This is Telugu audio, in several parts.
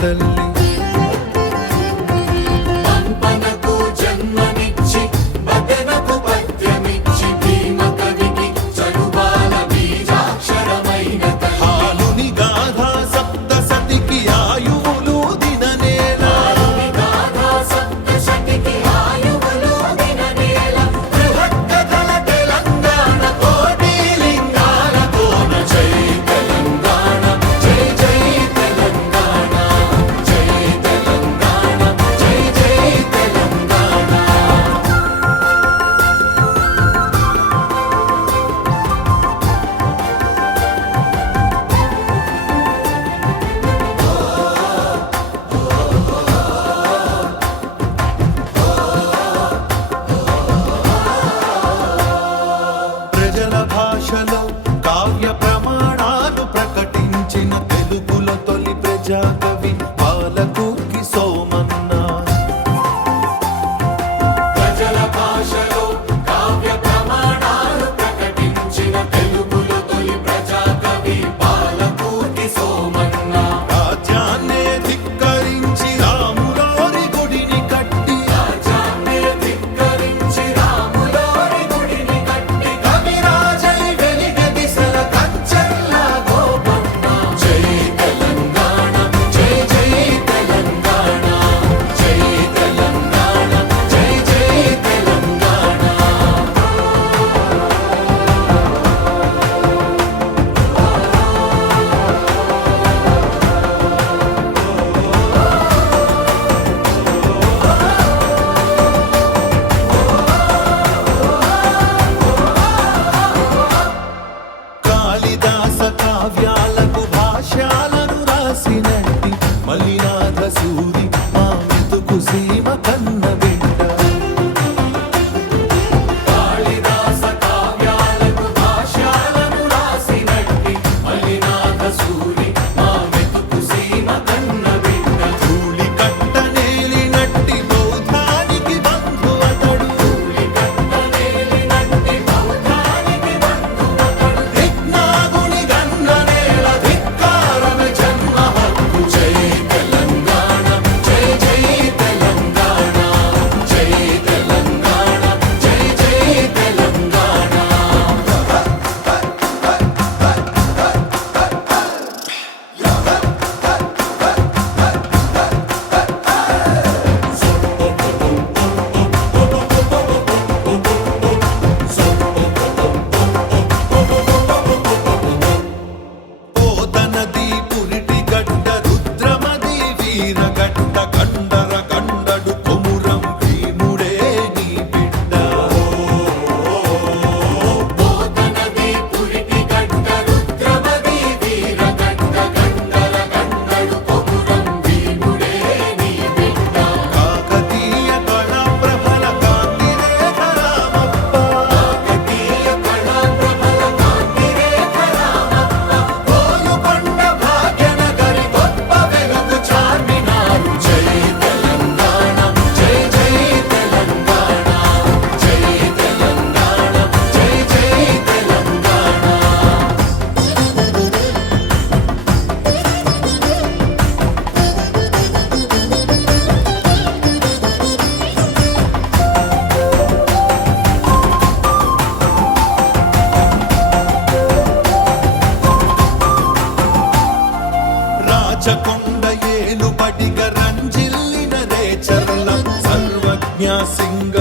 Tell. Inshallah కండర కండ single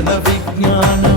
വിജ്ഞാന